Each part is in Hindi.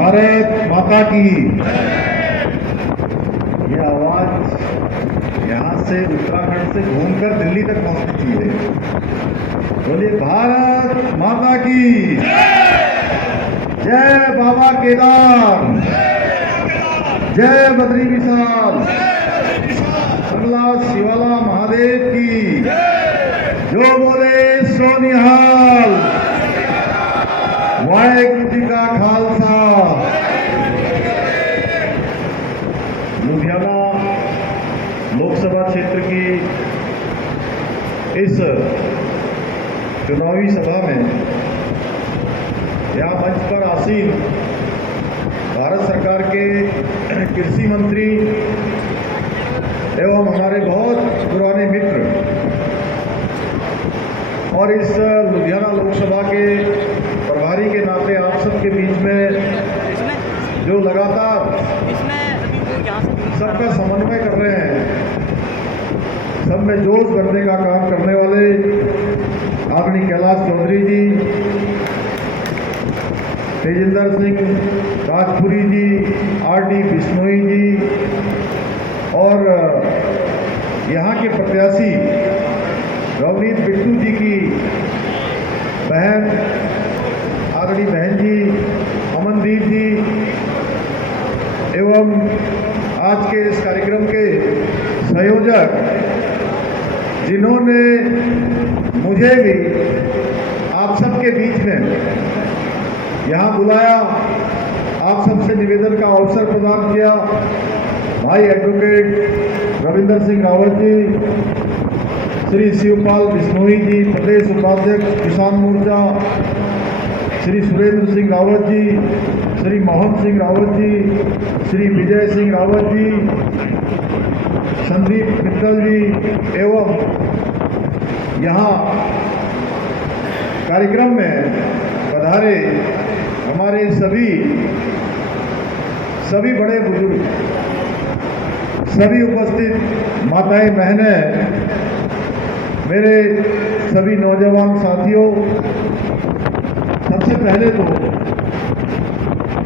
भारत माता की। ये आवाज यहाँ से उत्तराखंड से घूमकर दिल्ली तक पहुंचनी चाहिए। बोलिए भारत माता की जय। बाबा केदार, जय बद्री विशाल, अगला शिवाला महादेव की। जो बोले सो निहाल। वाहेगुरु जी का खालसा। लुधियाना लोकसभा क्षेत्र की इस चुनावी सभा में यहाँ मंच पर आसीन भारत सरकार के कृषि मंत्री एवं हमारे बहुत पुराने मित्र और इस लुधियाना लोकसभा के प्रभारी के नाते आप सबके बीच में जो लगातार सबका समन्वय कर रहे हैं, सब में जोश भरने का काम करने वाले आदरणीय कैलाश चौधरी जी, तेजिंदर सिंह राजपुरी जी, आरडी बिश्नोई जी और यहाँ के प्रत्याशी रवनीत बिट्टू जी की बहन आदरणीय बहन जी अमनदीप जी एवं आज के इस कार्यक्रम के संयोजक जिन्होंने मुझे भी आप सबके बीच में यहाँ बुलाया, आप सबसे निवेदन का अवसर प्रदान किया। भाई एडवोकेट रविंदर सिंह रावत जी, श्री शिवपाल बिश्नोई जी प्रदेश उपाध्यक्ष किसान मोर्चा, श्री सुरेंद्र सिंह रावत जी, श्री मोहन सिंह रावत जी, श्री विजय सिंह रावत जी, संदीप मित्तल जी एवं यहाँ कार्यक्रम में पधारे हमारे सभी बड़े बुजुर्ग, सभी उपस्थित माताएं बहनें, मेरे सभी नौजवान साथियों, सबसे पहले तो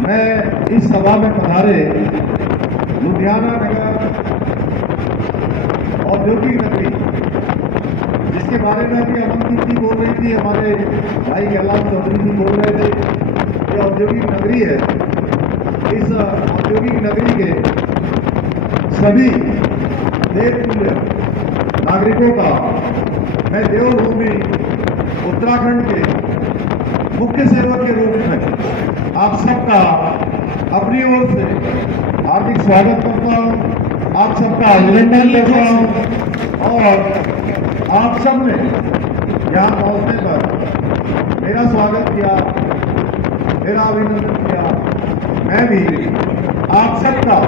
मैं इस सभा में पधारे लुधियाना नगर औद्योगिक नगरी, जिसके बारे में अभी अमनदीप जी बोल रही थी, हमारे भाई कैलाश चौधरी जी बोल रहे थे, ये औद्योगिक नगरी है। इस औद्योगिक नगरी के सभी देवतुल्य नागरिकों का मैं देवभूमि उत्तराखंड के मुख्य सेवक के रूप में आप सबका अपनी ओर से हार्दिक स्वागत करता हूं, आप सबका अभिनंदन करता हूं और आप सब ने यहाँ पहुँचने पर मेरा स्वागत किया, मेरा अभिनंदन किया। मैं भी आप सबका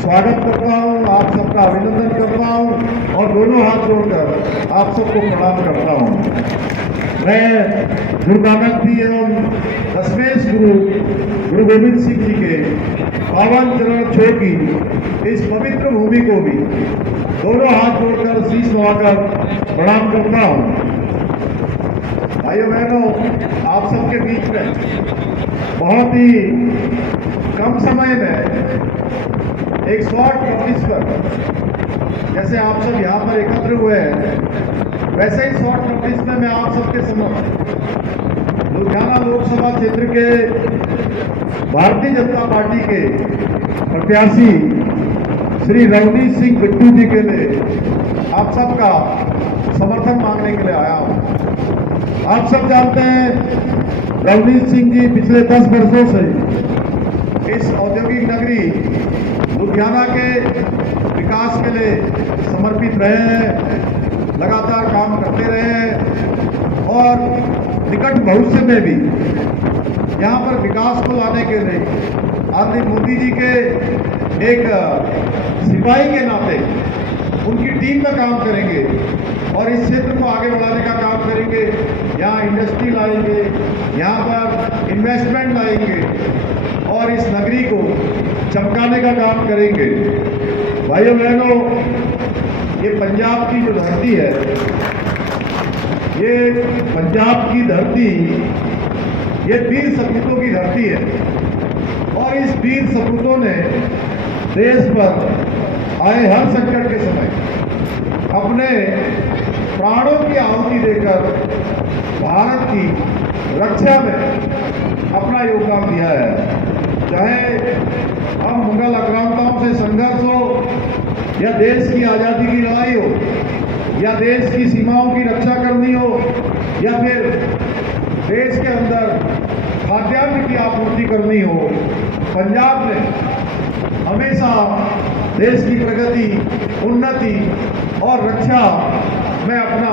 स्वागत करता हूँ, आप सबका अभिनंदन करता हूँ और दोनों हाथ जोड़कर आप सबको प्रणाम करता हूँ। मैं गुरु नानक जी एवं दशमेश गुरु गोविंद सिंह जी के पावन चरण छो की इस पवित्र भूमि को भी दोनों हाथ जोड़कर शीश नवाकर प्रणाम करता हूँ। भाइयों बहनों, आप सबके बीच में बहुत ही कम समय में एक शॉर्ट नोटिस पर, जैसे आप सब यहाँ पर एकत्र हुए हैं, वैसे ही शॉर्ट नोटिस में मैं आप सबके समक्ष लुधियाना लोकसभा क्षेत्र के भारतीय जनता पार्टी के प्रत्याशी श्री रवनीत सिंह बिट्टू जी के लिए आप सबका समर्थन मांगने के लिए आया हूँ। आप सब जानते हैं रवनीत सिंह जी पिछले 10 वर्षों से इस औद्योगिक नगरी लुधियाना के विकास के लिए समर्पित रहे हैं, लगातार काम करते रहे हैं और निकट भविष्य में भी यहाँ पर विकास को लाने के लिए आदरणीय मोदी जी के एक सिपाही के नाते उनकी टीम में काम करेंगे और इस क्षेत्र को आगे बढ़ाने का काम करेंगे। यहाँ इंडस्ट्री लाएंगे, यहाँ पर इन्वेस्टमेंट लाएंगे और इस नगरी को चमकाने का काम करेंगे। भाइयों बहनों, ये पंजाब की जो धरती है, ये पंजाब की धरती ये वीर सपूतों की धरती है। इस वीर सपूतों ने देश पर आए हर संकट के समय अपने प्राणों की आहुति देकर भारत की रक्षा में अपना योगदान दिया है। चाहे हम मुगल आक्रांताओं से संघर्ष हो या देश की आज़ादी की लड़ाई हो या देश की सीमाओं की रक्षा करनी हो या फिर देश के अंदर खाद्यान्न की आपूर्ति करनी हो, पंजाब ने हमेशा देश की प्रगति, उन्नति और रक्षा में अपना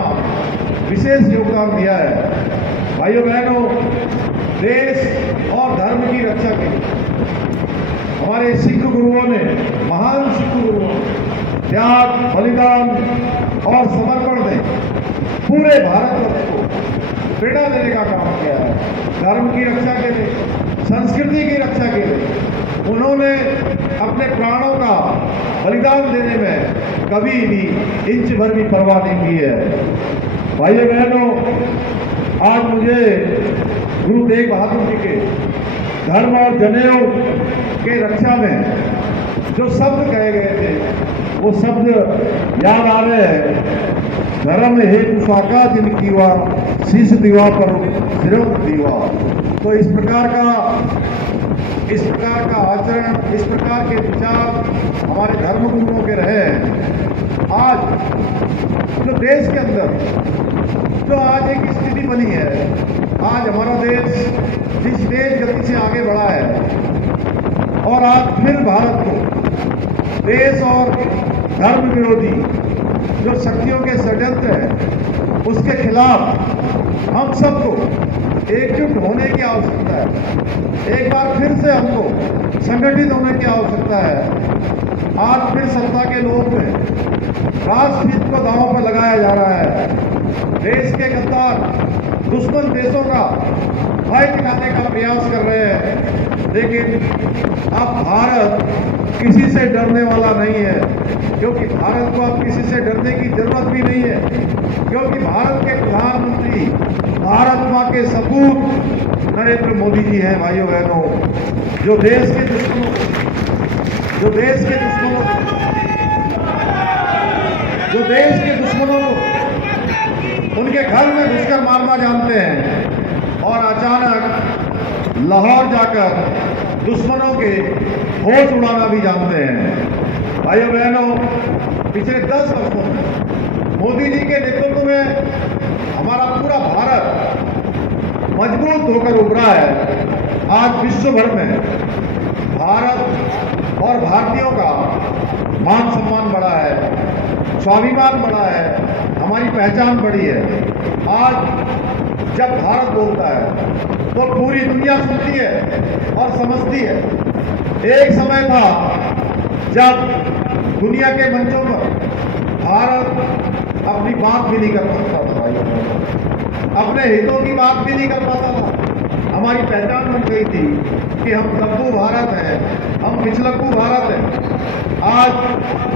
विशेष योगदान दिया है। भाइयों बहनों, देश और धर्म की रक्षा के लिए हमारे सिख गुरुओं ने, महान सिख गुरुओं ने त्याग, बलिदान और समर्पण ने पूरे भारतवर्ष को प्रेरणा देने का काम किया है। धर्म की रक्षा के लिए, संस्कृति की रक्षा के लिए उन्होंने अपने प्राणों का बलिदान देने में कभी भी इंच भर भी परवाह नहीं की है। भाइयों बहनों, आज मुझे गुरु तेग बहादुर जी के धर्म और जनेऊ के रक्षा में जो शब्द कहे गए थे वो शब्द याद आ रहे हैं। धर्म हेतु साका जिन कीवा, शीश दीवा पर सिरों दीवा। तो इस प्रकार का आचरण, इस प्रकार के विचार हमारे धर्म गुरुओं के रहे हैं। आज जो देश के अंदर जो आज एक स्थिति बनी है, आज हमारा देश जिस तेज गति से आगे बढ़ा है और आज फिर भारत को देश और धर्म विरोधी जो शक्तियों के षड्यंत्र है उसके खिलाफ हम सबको एकजुट होने की आवश्यकता है। एक बार फिर से हमको संगठित होने की आवश्यकता है। आज फिर सत्ता के लोभ में राष्ट्रहित को दांव पर लगाया जा रहा है। देश के गद्दार दुश्मन देशों का भय दिखाने का प्रयास कर रहे हैं, लेकिन अब भारत किसी से डरने वाला नहीं है, क्योंकि भारत को अब किसी से डरने की जरूरत भी नहीं है, क्योंकि भारत के प्रधानमंत्री भारत मां के सपूत नरेंद्र मोदी जी हैं। भाइयों बहनों, जो देश के दुश्मनों उनके घर में घुसकर मारना जानते हैं और अचानक लाहौर जाकर दुश्मनों के होश उड़ाना भी जानते हैं। भाइयों बहनों, पिछले 10 वर्षों में मोदी जी के नेतृत्व में हमारा पूरा भारत मजबूत होकर उभरा है। आज विश्व भर में भारत और भारतीयों का मान सम्मान बढ़ा है, स्वाभिमान बढ़ा है, हमारी पहचान बढ़ी है। आज जब भारत बोलता है तो पूरी दुनिया सुनती है और समझती है। एक समय था जब दुनिया के मंचों पर भारत अपनी बात भी नहीं कर सकता था, भाई अपने हितों की बात भी नहीं कर पाता था। हमारी पहचान बन गई थी कि हम दब्बू भारत हैं, हम पिछलक्कू भारत हैं। आज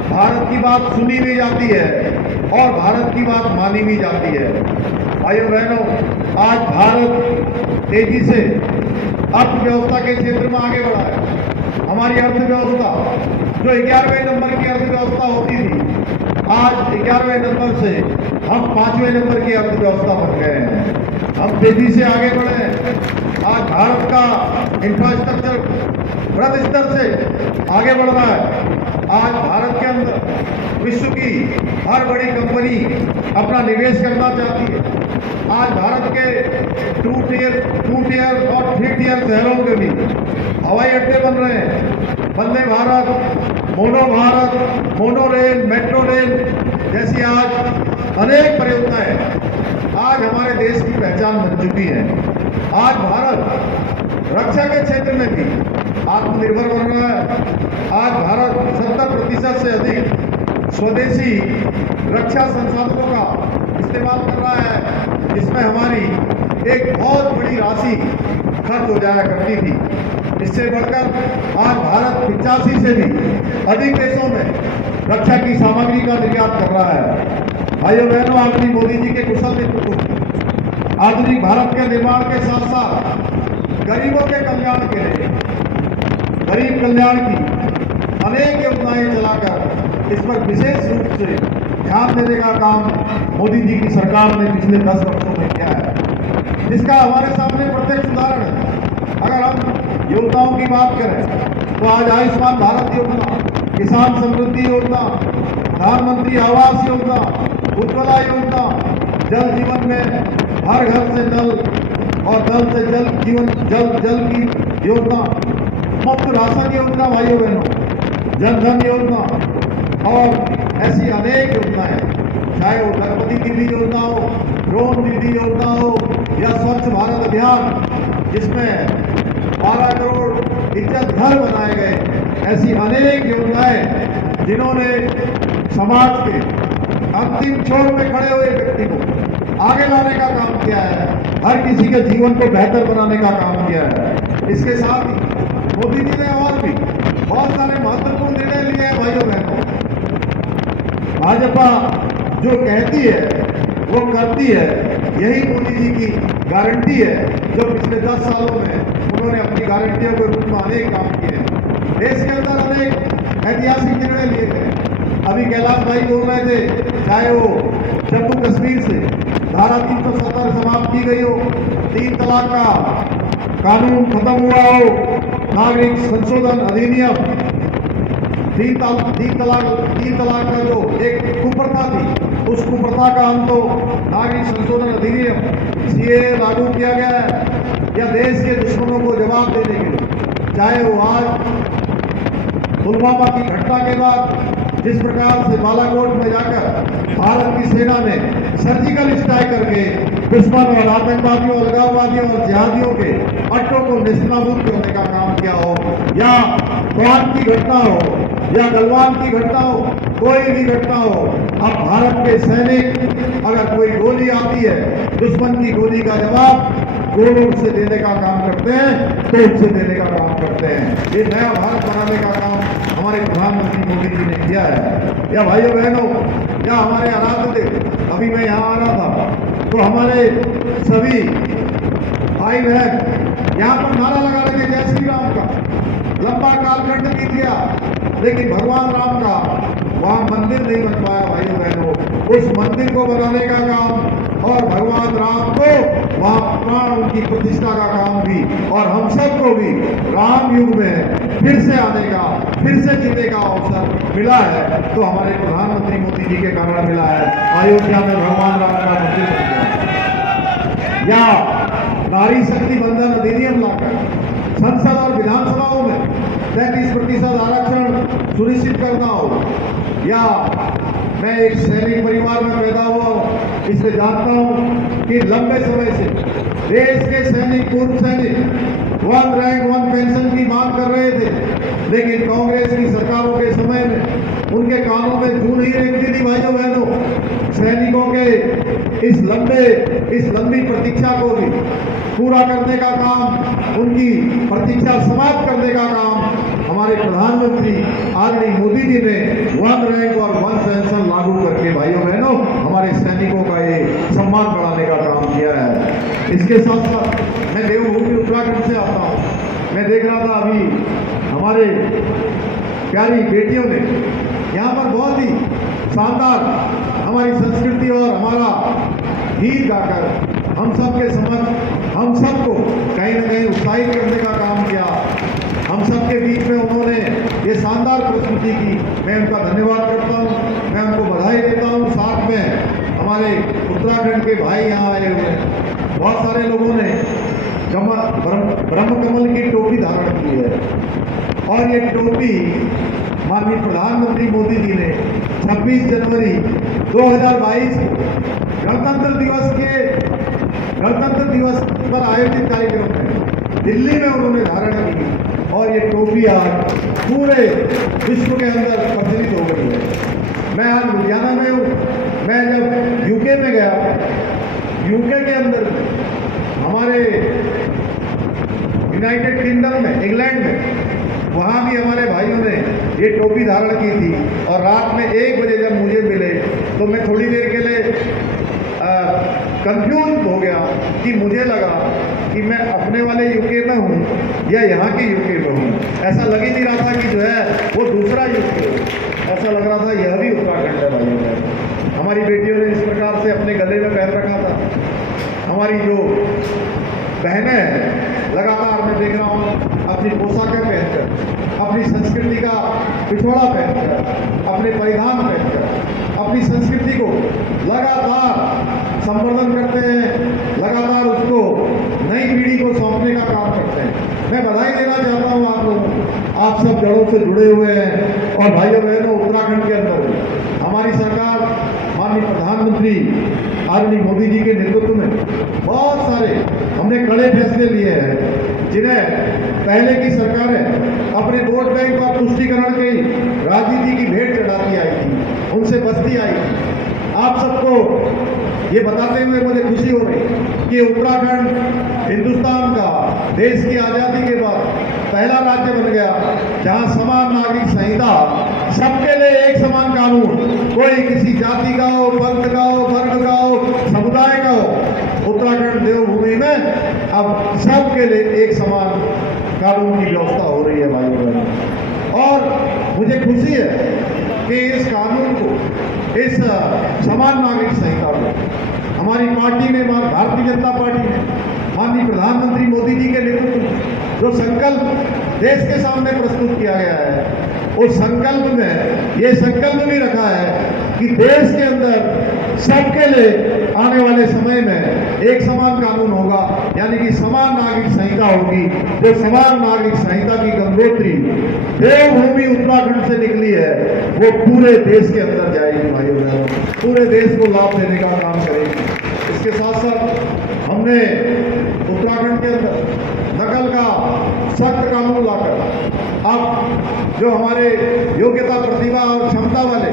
भारत की बात सुनी भी जाती है और भारत की बात मानी भी जाती है। भाइयों बहनों, आज भारत तेजी से अर्थव्यवस्था के क्षेत्र में आगे बढ़ा है। हमारी अर्थव्यवस्था जो 11वें नंबर की अर्थव्यवस्था होती थी, आज 11वें नंबर से हम 5वें नंबर की अर्थव्यवस्था बन गए हैं। हम तेजी से आगे बढ़े हैं। आज भारत का इंफ्रास्ट्रक्चर बृहद स्तर से आगे बढ़ रहा है। आज भारत के अंदर विश्व की हर बड़ी कंपनी अपना निवेश करना चाहती है। आज भारत के 2 टियर और 3 टियर शहरों में भी हवाई अड्डे बन रहे हैं। Vande Bharat, mono rail, metro rail जैसी आज अनेक परियोजनाएं आज हमारे देश की पहचान बन चुकी है। आज भारत रक्षा के क्षेत्र में भी आत्मनिर्भर बन रहा है। आज भारत 70% से अधिक स्वदेशी रक्षा संसाधनों का इस्तेमाल कर रहा है, जिसमें हमारी एक बहुत बड़ी राशि खर्च हो जाया करती थी। इससे बढ़कर आज भारत 85 से भी अधिक देशों में रक्षा की सामग्री का निर्यात कर रहा है। भाइयों बहनों, आदरणीय मोदी जी के कुशल नेतृत्व, आधुनिक भारत के निर्माण के साथ साथ गरीबों के कल्याण के लिए गरीब कल्याण की अनेक योजनाएं चलाकर इस पर विशेष रूप से ध्यान देने का काम मोदी जी की सरकार ने पिछले 10 वर्षों में किया है, जिसका हमारे सामने प्रत्यक्ष उदाहरण है। अगर हम योजनाओं की बात करें तो आज आयुष्मान भारत योजना, किसान समृद्धि योजना, प्रधानमंत्री आवास योजना, उज्ज्वला योजना, जल जीवन में हर घर से नल और नल से जल जीवन जल की योजना, मुफ्त राशन योजना भाइयों बहनों, जन धन योजना और ऐसी अनेक योजनाएं, चाहे वो लखपति दीदी योजना हो, ड्रोन दीदी योजना हो या स्वच्छ भारत अभियान जिसमें 12 करोड़ इज्जत घर बनाए गए, ऐसी अनेक योजनाएं जिन्होंने समाज के अंतिम छोर में खड़े हुए व्यक्ति को आगे लाने का काम किया है, हर किसी के जीवन को बेहतर बनाने का काम किया है। इसके साथ ही मोदी जी ने और भी बहुत सारे महत्वपूर्ण निर्णय लिए हैं भाइयों बहनों। भाजपा जो कहती है वो करती है, यही मोदी जी की गारंटी है, जो पिछले 10 सालों में उन्होंने अपनी गारंटियों के रूप में अनेक काम किए हैं। देश के अंदर अनेक ऐतिहासिक निर्णय लिए गए। अभी कैलाश भाई बोल रहे थे, चाहे वो जम्मू कश्मीर से धारा 370 समाप्त की गई हो, 3 तलाक का कानून खत्म हुआ हो, नागरिक संशोधन अधिनियम, 3 तलाक का जो एक कुप्रथा थी, उस कुप्रथा का हम तो नागरिक संशोधन अधिनियम सीएए लागू किया गया है, या देश के दुश्मनों को जवाब देने के लिए, चाहे वो आज पुलवामा की घटना के बाद जिस प्रकार से बालाकोट में जाकर भारत की सेना ने सर्जिकल स्ट्राइक करके दुश्मन और आतंकवादियों, अलगाववादियों और जिहादियों के अड्डों को नेस्तनाबूद करने का काम किया हो, या क्वान की घटना हो या गलवान की घटना हो, कोई भी घटना हो, अब भारत के सैनिक अगर कोई गोली आती है, दुश्मन की गोली का जवाब गोलों से देने का काम करते हैं, तोप से देने का काम करते हैं। ये नया भारत बनाने का काम हमारे प्रधानमंत्री मोदी जी ने किया है। या भाइयों बहनों, या हमारे आराध्य देव, अभी मैं यहाँ आ रहा था तो हमारे सभी भाई बहन यहाँ पर नारा लगा रहे थे, जय श्री राम का। लंबा कालखंड बीत गया, लेकिन भगवान राम का वहाँ मंदिर नहीं बन पाया भाइयों बहनों। उस मंदिर को बनाने का काम और भगवान राम को वहाँ प्राण उनकी प्रतिष्ठा का काम भी, और हम सबको भी राम युग में फिर से आने का, फिर से जीने का अवसर मिला है, तो हमारे प्रधानमंत्री मोदी जी के कारण मिला है। अयोध्या में भगवान राम का मंदिर बन गया, या नारी शक्ति बंधन अधिनियम लाकर संसद और विधानसभाओं में 33% आरक्षण सुनिश्चित करना हो, या मैं एक सैनिक परिवार में पैदा हुआ हूँ, इसलिए जानता हूँ कि लंबे समय से देश के सैनिक, पूर्व सैनिक 1 रैंक 1 पेंशन की मांग कर रहे थे, लेकिन कांग्रेस की सरकारों के समय में उनके कानों में जू नहीं रेंगती थी भाइयों बहनों। सैनिकों के इस लंबी प्रतीक्षा को भी पूरा करने का काम, उनकी प्रतीक्षा समाप्त करने का काम हमारे प्रधानमंत्री आदरणीय मोदी जी ने 1 रैंक और 1 पेंशन लागू करके भाइयों बहनों हमारे सैनिकों का ये सम्मान बढ़ाने का काम किया है। इसके साथ साथ मैं देवभूमि उत्तराखंड से आता हूँ। मैं देख रहा था अभी हमारे प्यारी बेटियों ने यहाँ पर बहुत ही शानदार हमारी संस्कृति और हमारा गीत गाकर हम सबके समझ, हम सबको कहीं न कहीं उत्साहित करने का काम किया। हम सबके बीच में उन्होंने ये शानदार प्रस्तुति की, मैं उनका धन्यवाद करता हूँ, मैं उनको बधाई देता हूँ। साथ में हमारे उत्तराखंड के भाई यहाँ आए हुए हैं, बहुत सारे लोगों ने ब्रह्म कमल की टोपी धारण की है, और ये टोपी माननीय प्रधानमंत्री मोदी जी ने 26 जनवरी 2022 को गणतंत्र दिवस पर आयोजित कार्यक्रम में दिल्ली में उन्होंने धारण की, और ये टोपी आज पूरे विश्व के अंदर प्रचलित हो गई है। मैं आज लुधियाना में हूँ। मैं जब यूके में गया, यूके के अंदर हमारे यूनाइटेड किंगडम में, इंग्लैंड में, वहाँ भी हमारे भाइयों ने ये टोपी धारण की थी, और रात में 1 बजे जब मुझे मिले तो मैं थोड़ी देर के लिए कंफ्यूज हो गया कि मुझे लगा कि मैं अपने वाले यूके में हूँ या यहाँ के यूके में हूँ। ऐसा लग ही नहीं रहा था कि जो है वो दूसरा यूके है, ऐसा लग रहा था यह भी उत्तराखंड है भाइयों बहनों। हमारी बेटियों ने इस प्रकार से अपने गले में पहन रखा था। हमारी जो बहनें हैं लगातार मैं देख रहा हूँ अपनी पोशाकें पहनकर, अपनी संस्कृति का पिछवाड़ा पहनकर, अपने परिधान पहनकर अपनी संस्कृति को लगातार संवर्धन करते हैं, लगातार उसको नई पीढ़ी को सौंपने का काम करते हैं। मैं बधाई देना चाहता हूँ आप लोगों को, आप सब जड़ों से जुड़े हुए हैं। और भाइयों बहनों, उत्तराखंड के अंदर हमारी सरकार माननीय प्रधानमंत्री आदरणीय मोदी जी के नेतृत्व में बहुत सारे हमने कड़े फैसले लिए हैं, जिन्हें पहले की सरकारें अपने वोट बैंक और तुष्टीकरण की राजनीति की भेंट चढ़ाती आई थी, उनसे बचती आई थी। आप सबको ये बताते हुए मुझे खुशी हो रही कि उत्तराखंड हिंदुस्तान का देश की आज़ादी के बाद पहला राज्य बन गया जहां समान नागरिक संहिता, सबके लिए एक समान कानून, कोई किसी जाति का हो, पंथ का हो, वर्ग का हो, समुदाय का हो, उत्तराखंड देवभूमि में अब सबके लिए एक समान कानून की व्यवस्था हो रही है भाइयों बहनों। और मुझे खुशी है कि इस कानून को, इस समान नागरिक संहिता को हमारी पार्टी ने, भारतीय जनता पार्टी ने माननीय प्रधानमंत्री मोदी जी के नेतृत्व में जो संकल्प देश के सामने प्रस्तुत किया गया है, उस संकल्प में ये संकल्प भी रखा है कि देश के अंदर सबके लिए आने वाले समय में एक समान कानून होगा, यानी कि समान नागरिक संहिता होगी। जो समान नागरिक संहिता की गंगोत्री देवभूमि उत्तराखंड से निकली है, वो पूरे देश के अंदर जाएगी भाइयों बहनों, पूरे देश को लाभ देने का काम करेगी। इसके साथ साथ हमने उत्तराखंड के अंदर नकल का सख्त कानून लाकर अब जो हमारे योग्यता, प्रतिभा और क्षमता वाले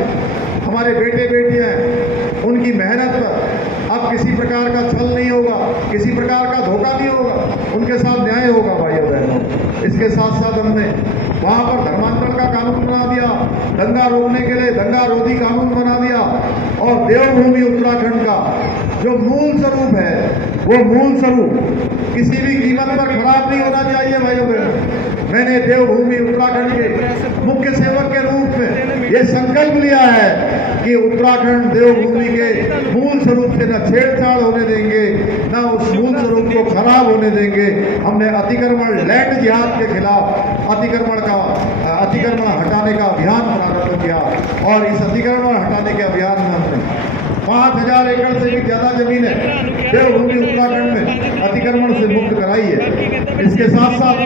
हमारे बेटे बेटियां हैं, उनकी मेहनत पर अब किसी प्रकार का छल नहीं होगा, किसी प्रकार का धोखा नहीं होगा, उनके साथ न्याय होगा भाइयों बहनों। इसके साथ साथ हमने वहाँ पर धर्मांतरण का कानून बना दिया, दंगा रोकने के लिए दंगा रोधी कानून बना दिया, और देवभूमि उत्तराखंड का जो मूल स्वरूप है, वो मूल स्वरूप किसी भी कीमत पर खराब नहीं होना चाहिए भाइयों बहनों। मैंने देवभूमि उत्तराखंड के मुख्य सेवक के रूप में ये संकल्प लिया है कि उत्तराखंड देवभूमि के मूल स्वरूप से न छेड़छाड़ होने देंगे, न उस मूल स्वरूप को खराब होने देंगे। हमने अतिक्रमण, लैंड जिहाद के खिलाफ अतिक्रमण हटाने का अभियान प्रारंभ किया, और इस अतिक्रमण हटाने के अभियान में हमने 5000 एकड़ से भी ज्यादा जमीन है देवभूमि उत्तराखंड में अतिक्रमण से मुक्त कराई है। इसके साथ साथ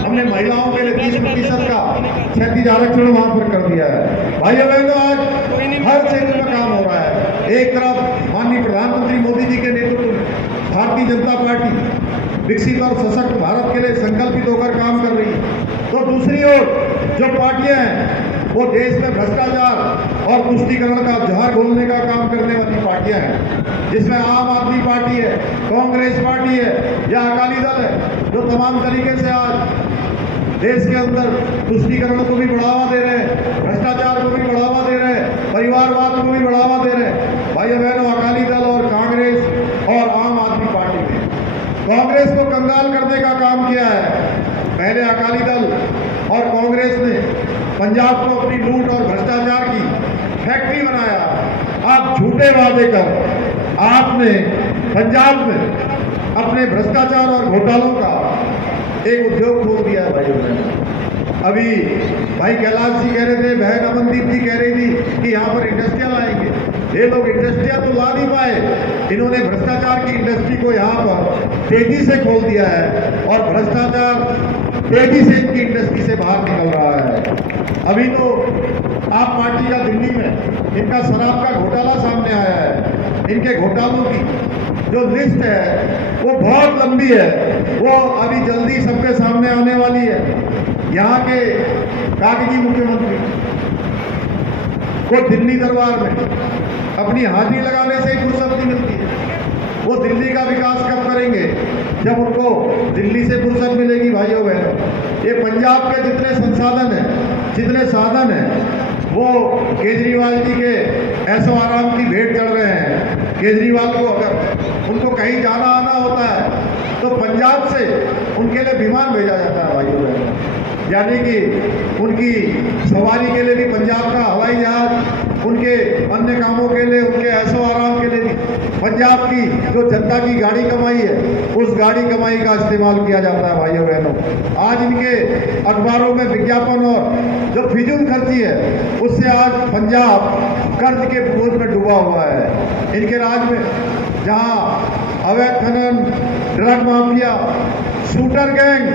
हमने महिलाओं के लिए 30% का क्षैतिज आरक्षण वहां पर कर दिया है। भाइयों बहनों, आज हर क्षेत्र में काम हो रहा है। एक तरफ माननीय प्रधानमंत्री मोदी जी के नेतृत्व में भारतीय जनता पार्टी विकसित और सशक्त भारत के लिए संकल्पित होकर काम कर रही है, तो दूसरी ओर जो पार्टियां हैं वो देश में भ्रष्टाचार और तुष्टीकरण का जहर घोलने का काम करने वाली पार्टियां हैं, जिसमें आम आदमी पार्टी है, कांग्रेस पार्टी है या अकाली दल है, जो तमाम तरीके से आज देश के अंदर तुष्टीकरण को भी बढ़ावा दे रहे हैं, भ्रष्टाचार को भी बढ़ावा दे रहे हैं, परिवारवाद को भी बढ़ावा दे रहे हैं। भाइयों बहनों, अकाली दल और कांग्रेस और आम आदमी पार्टी ने कांग्रेस को कंगाल करने का काम किया है। पहले अकाली दल और कांग्रेस ने पंजाब को अपनी लूट और भ्रष्टाचार की फैक्ट्री बनाया। आप झूठे वादे कर आपने पंजाब में अपने भ्रष्टाचार और घोटालों का एक उद्योग खोल दिया है भाइयों बहनों। अभी भाई कैलाश जी कह रहे थे, बहन अमनदीप जी कह रही थी कि यहाँ पर इंडस्ट्रियल आएंगे। ये लोग इंडस्ट्रियल तो ला नहीं पाए, इन्होंने भ्रष्टाचार की इंडस्ट्री को यहाँ पर तेजी से खोल दिया है, और भ्रष्टाचार तेजी से इनकी इंडस्ट्री से बाहर निकल रहा है। अभी तो आप पार्टी का दिल्ली में इनका शराब का घोटाला सामने आया है। इनके घोटालों की जो लिस्ट है वो बहुत लंबी है, वो अभी जल्दी सबके सामने आने वाली है। यहाँ के कागजी मुख्यमंत्री को दिल्ली दरबार में अपनी हाजिरी लगाने से ही फुर्सत नहीं मिलती है। वो दिल्ली का विकास कब करेंगे, जब उनको दिल्ली से फुर्सत मिलेगी भाइयों बहनों। ये पंजाब के जितने संसाधन हैं, जितने साधन हैं, वो केजरीवाल जी के ऐशो आराम की भेंट चढ़ रहे हैं। केजरीवाल को अगर उनको कहीं जाना आना होता है तो पंजाब से उनके लिए विमान भेजा जाता है भाइयों बहनों, यानी कि उनकी सवारी के लिए भी पंजाब का हवाई जहाज, उनके अन्य कामों के लिए, उनके ऐशो आराम के लिए भी पंजाब की जो जनता की गाड़ी कमाई है उस गाड़ी कमाई का इस्तेमाल किया जाता है भाइयों बहनों। आज इनके अखबारों में विज्ञापन और जो फिजूल खर्ची है उससे आज पंजाब कर्ज के बोझ में डूबा हुआ है। इनके राज में जहां अवैध खनन, ड्रग माफिया, शूटर गैंग,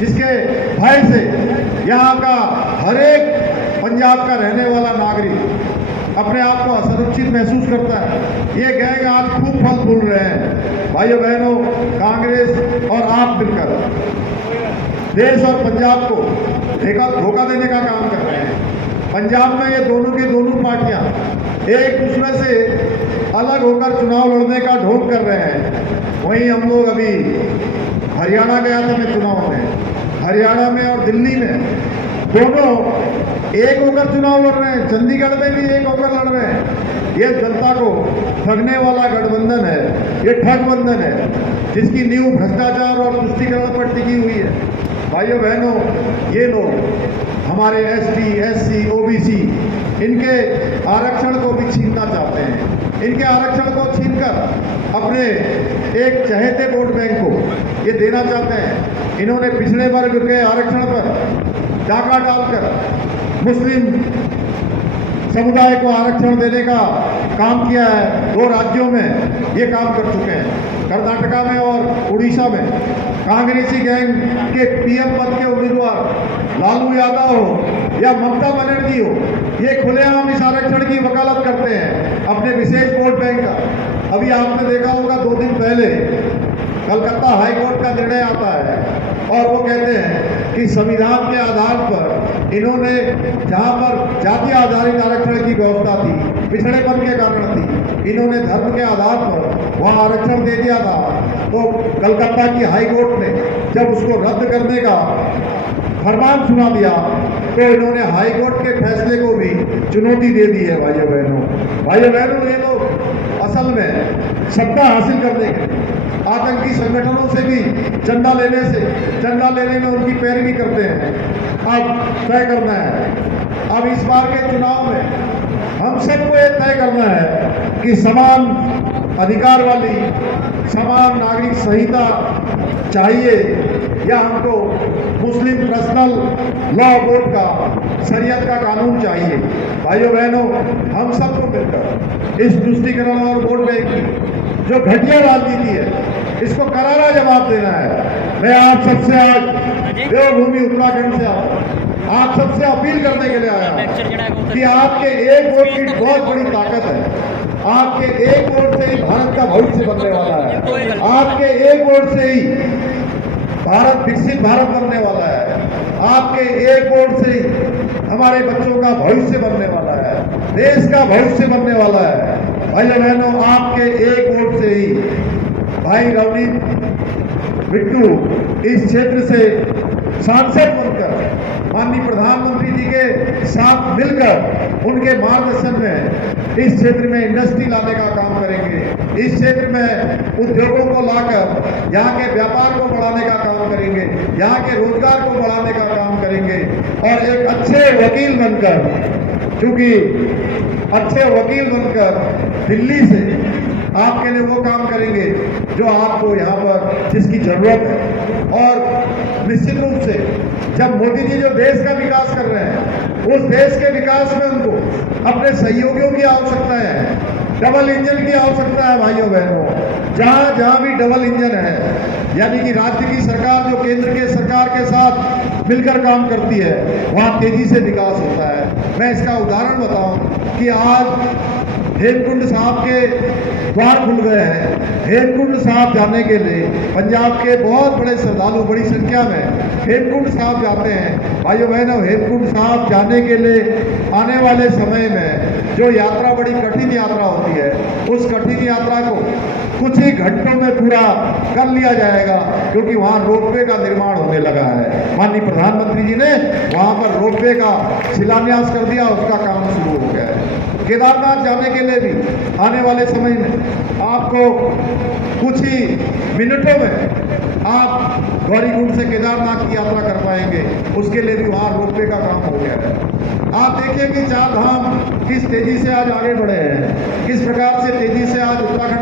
जिसके भय से यहाँ का हर एक पंजाब का रहने वाला नागरिक अपने आप को असुरक्षित महसूस करता है, ये गैंग आज खूब फल फूल रहे हैं। भाइयों बहनों, कांग्रेस और आप मिलकर देश और पंजाब को धोखा देने का काम कर रहे हैं। पंजाब में ये दोनों की दोनों पार्टियां एक दूसरे से अलग होकर चुनाव लड़ने का ढोंग कर रहे हैं। वहीं हम लोग अभी हरियाणा गया था मैं चुनाव में, हरियाणा में और दिल्ली में दोनों एक होकर चुनाव लड़ रहे हैं, चंडीगढ़ में भी एक होकर लड़ रहे हैं। ये जनता को ठगने वाला गठबंधन है, ये ठगबंधन है जिसकी नींव भ्रष्टाचार और तुष्टीकरण पर टिकी हुई है। भाइयों बहनों, ये लोग हमारे एसटी, एससी, ओबीसी इनके आरक्षण को भी छीनना चाहते हैं। इनके आरक्षण को छीनकर अपने एक चहेते वोट बैंक को ये देना चाहते हैं। इन्होंने पिछड़े वर्ग के आरक्षण पर डाका डालकर मुस्लिम समुदाय को आरक्षण देने का काम किया है। 2 राज्यों में ये काम कर चुके हैं, कर्नाटका में और उड़ीसा में। कांग्रेसी गैंग के पीएम पद के उम्मीदवार लालू यादव हो या ममता बनर्जी हो, ये खुलेआम इस आरक्षण की वकालत करते हैं अपने विशेष वोट बैंक का। अभी आपने देखा होगा 2 दिन पहले कलकत्ता हाईकोर्ट का निर्णय आता है और वो कहते हैं कि संविधान के आधार पर इन्होंने जहां पर जाति आधारित आरक्षण की व्यवस्था थी, पिछड़ेपन के कारण थी, इन्होंने धर्म के आधार पर वहां आरक्षण दे दिया था। तो कलकत्ता की हाईकोर्ट ने जब उसको रद्द करने का फरमान सुना दिया तो इन्होंने हाईकोर्ट के फैसले को भी चुनौती दे दी है। भाइयों बहनों, ये लोग असल में सत्ता हासिल करने के आतंकी संगठनों से भी चंदा लेने में उनकी पैरवी करते हैं। अब तय करना है, अब इस बार के चुनाव में हम सबको ये तय करना है कि समान अधिकार वाली समान नागरिक संहिता चाहिए या हमको मुस्लिम पर्सनल लॉ बोर्ड का, शरीयत का कानून चाहिए। भाइयों बहनों, हम सबको मिलकर इस तुष्टीकरण और वोट बैंक की जो घटिया राजनीति है इसको करारा जवाब देना है। मैं आप सबसे आज देवभूमि उत्तराखंड से आप सबसे अपील करने के लिए आया कि आपके एक वोट की बहुत बड़ी ताकत है। आपके एक वोट से ही भारत का भविष्य बनने वाला है। आपके एक वोट से ही भारत विकसित भारत बनने वाला है। आपके एक वोट से ही हमारे बच्चों का भविष्य बनने वाला है, देश का भविष्य बनने वाला है। भाइयों बहनों, आपके एक वोट से ही भाई रवनीत बिट्टू इस क्षेत्र से सांसद बनकर माननीय प्रधानमंत्री जी के साथ मिलकर उनके मार्गदर्शन में इस क्षेत्र में इंडस्ट्री लाने का काम करेंगे। इस क्षेत्र में उद्योगों को लाकर यहाँ के व्यापार को बढ़ाने का काम करेंगे, यहाँ के रोजगार को बढ़ाने का काम करेंगे और एक अच्छे वकील बनकर, चूंकि अच्छे वकील बनकर दिल्ली से आपके लिए वो काम करेंगे जो आपको यहाँ पर जिसकी जरूरत है। और निश्चित रूप से जब मोदी जी जो देश का विकास कर रहे हैं, उस देश के विकास में उनको अपने सहयोगियों की आवश्यकता है, डबल इंजन की आवश्यकता है। भाइयों बहनों, जहाँ जहाँ भी डबल इंजन है, यानी कि राज्य की सरकार जो केंद्र के सरकार के साथ मिलकर काम करती है, वहाँ तेजी से विकास होता है। मैं इसका उदाहरण बताऊं कि आज हेमकुंड साहब के द्वार खुल गए हैं। हेमकुंड साहब जाने के लिए पंजाब के बहुत बड़े श्रद्धालु बड़ी संख्या में हेमकुंड साहब जाते हैं। भाइयों बहनों, हेमकुंड साहब जाने के लिए आने वाले समय में जो यात्रा बड़ी कठिन यात्रा होती है, उस कठिन यात्रा को कुछ ही घंटों में पूरा कर लिया जाएगा, क्योंकि वहां रोपवे का निर्माण होने लगा है। माननीय प्रधानमंत्री जी ने वहां पर रोपवे का शिलान्यास कर दिया, उसका काम शुरू हो गया है। केदारनाथ जाने के लिए भी आने वाले समय में आपको कुछ ही मिनटों में आप गौरीकुंड से केदारनाथ की यात्रा कर पाएंगे। उसके लिए भी वहां रोपवे का काम हो गया है। आप देखिए कि चार धाम किस तेजी से आज आगे बढ़े हैं, किस प्रकार से तेजी से आज उत्तराखंड